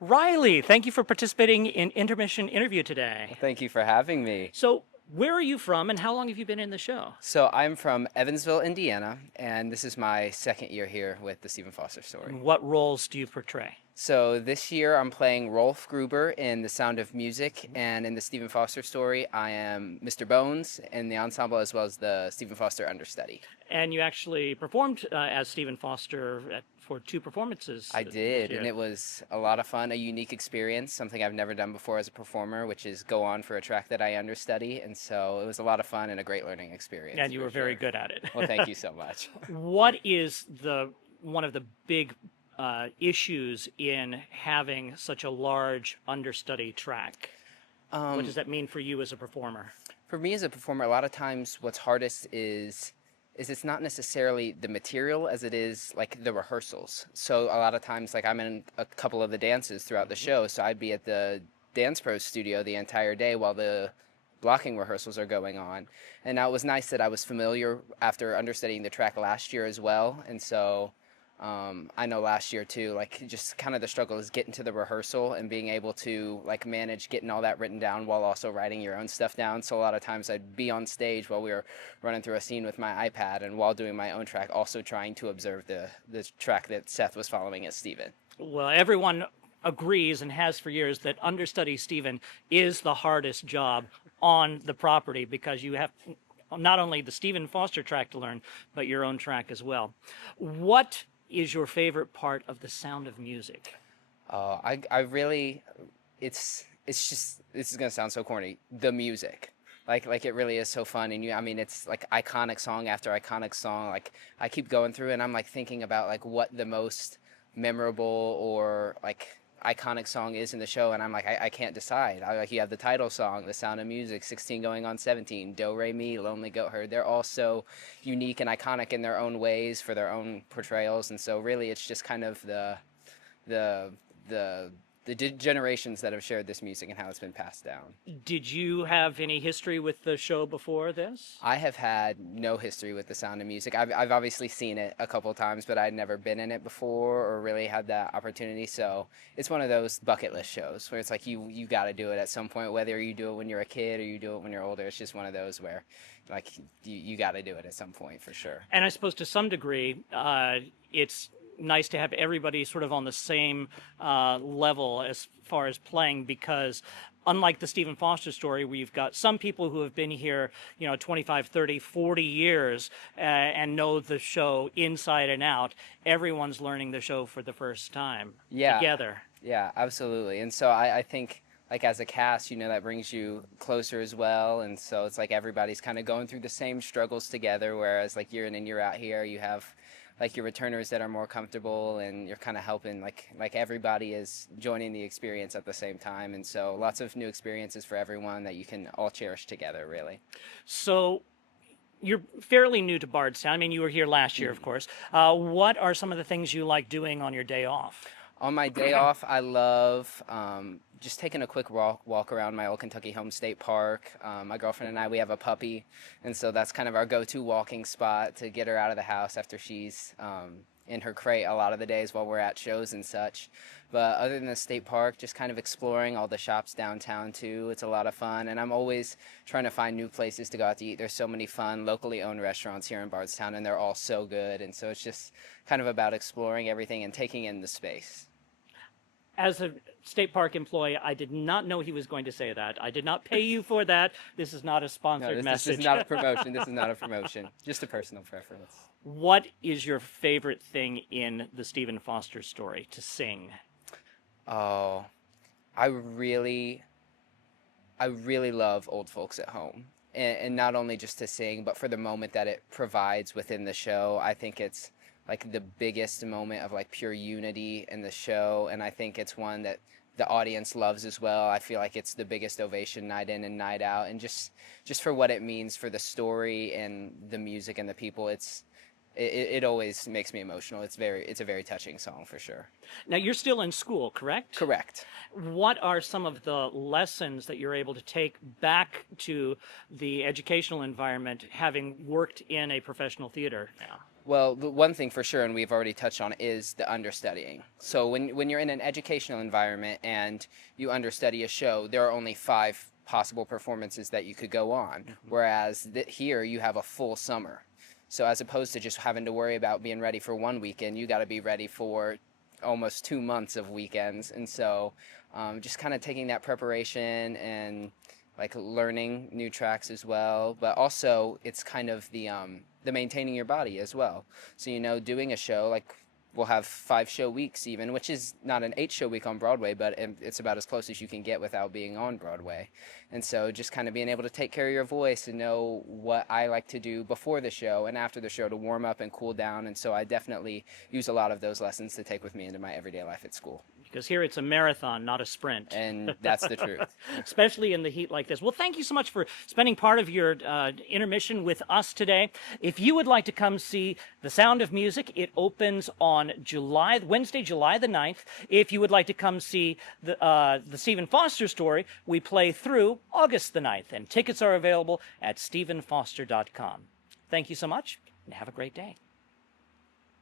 Riley, thank you for participating in Intermission interview today. Thank you for having me. So, where are you from and how long have you been in the show? So I'm from Evansville, Indiana, and this is my second year here with the Stephen Foster story. And what roles do you portray? So this year I'm playing Rolf Gruber in The Sound of Music, and in the Stephen Foster story I am Mr. Bones in the ensemble as well as the Stephen Foster understudy. And you actually performed as Stephen Foster for two performances. I This did, and year. it was a lot of fun, a unique experience, something I've never done before as a performer, which is go on for a track that I understudy, and so it was a lot of fun and a great learning experience. And you for were very sure. good at it. Well, thank you so much. What is the one of the big issues in having such a large understudy track? What does that mean for you as a performer? For me as a performer, a lot of times what's hardest is it's not necessarily the material as it is like the rehearsals. So a lot of times, like I'm in a couple of the dances throughout the show, so I'd be at the Dance Pro studio the entire day while the blocking rehearsals are going on. And now it was nice that I was familiar after understudying the track last year as well, and so I know last year too, like just kind of the struggle is getting to the rehearsal and being able to like manage getting all that written down while also writing your own stuff down. So a lot of times I'd be on stage while we were running through a scene with my iPad and while doing my own track, also trying to observe the track that Seth was following as Steven. Well, everyone agrees and has for years that understudy Stephen is the hardest job on the property because you have not only the Stephen Foster track to learn, but your own track as well. What is your favorite part of The Sound of Music? I really, it's just, this is gonna sound so corny, the music. Like it really is so fun, and I mean, it's like iconic song after iconic song. Like I keep going through, and I'm like thinking about like what the most memorable or like iconic song is in the show, and I'm like, I can't decide. Like you have the title song, The Sound of Music, 16 going on 17, Do Re Mi, Lonely Goat Herd. They're all so unique and iconic in their own ways for their own portrayals, and so really, it's just kind of the the generations that have shared this music and how it's been passed down. Did you have any history with the show before this? I have had no history with The Sound of Music. I've obviously seen it a couple of times, but I'd never been in it before or really had that opportunity. So it's one of those bucket list shows where it's like you got to do it at some point, whether you do it when you're a kid or you do it when you're older. It's just one of those where like you got to do it at some point for sure. And I suppose to some degree, it's nice to have everybody sort of on the same level as far as playing because unlike the Stephen Foster story where you've got some people who have been here, 25, 30, 40 years and know the show inside and out, everyone's learning the show for the first time together. Yeah, absolutely. And so I think like as a cast, that brings you closer as well. And so it's like everybody's kind of going through the same struggles together, whereas like year in and year out here, you have like your returners that are more comfortable and you're kind of helping like everybody is joining the experience at the same time, and so lots of new experiences for everyone that you can all cherish together really. So you're fairly new to Bardstown. I mean, you were here last year, of course. What are some of the things you like doing on your day off? On my day off, I love just taking a quick walk around my old Kentucky home state park. My girlfriend and I, we have a puppy, and so that's kind of our go-to walking spot to get her out of the house after she's in her crate a lot of the days while we're at shows and such. But other than the state park, just kind of exploring all the shops downtown too. It's a lot of fun, and I'm always trying to find new places to go out to eat. There's so many fun locally owned restaurants here in Bardstown, and they're all so good, and so it's just kind of about exploring everything and taking in the space. As a state park employee, I did not know he was going to say that. I did not pay you for that. This is not a No, sponsored this message. is not a promotion. This is not a promotion. Just a personal preference. What is your favorite thing in the Stephen Foster story to sing? Oh, I really love Old Folks at Home. And not only just to sing, but for the moment that it provides within the show. I think it's like the biggest moment of like pure unity in the show, and I think it's one that the audience loves as well. I feel like it's the biggest ovation night in and night out, and just for what it means for the story and the music and the people, it always makes me emotional. It's a very touching song for sure. Now, you're still in school, correct? Correct. What are some of the lessons that you're able to take back to the educational environment having worked in a professional theater now? Well, the one thing for sure, and we've already touched on, is the understudying. So when you're in an educational environment and you understudy a show, there are only 5 possible performances that you could go on, whereas here you have a full summer. So as opposed to just having to worry about being ready for one weekend, you got to be ready for almost 2 months of weekends. And so just kind of taking that preparation and like learning new tracks as well, but also it's kind of the maintaining your body as well. So doing a show, like we'll have 5 show weeks even, which is not an 8 show week on Broadway, but it's about as close as you can get without being on Broadway. And so just kind of being able to take care of your voice and know what I like to do before the show and after the show to warm up and cool down. And so I definitely use a lot of those lessons to take with me into my everyday life at school. Because here it's a marathon, not a sprint. And that's the truth. Especially in the heat like this. Well, thank you so much for spending part of your intermission with us today. If you would like to come see The Sound of Music, it opens on Wednesday, July the 9th. If you would like to come see the Stephen Foster story, we play through August the 9th. And tickets are available at stephenfoster.com. Thank you so much, and have a great day.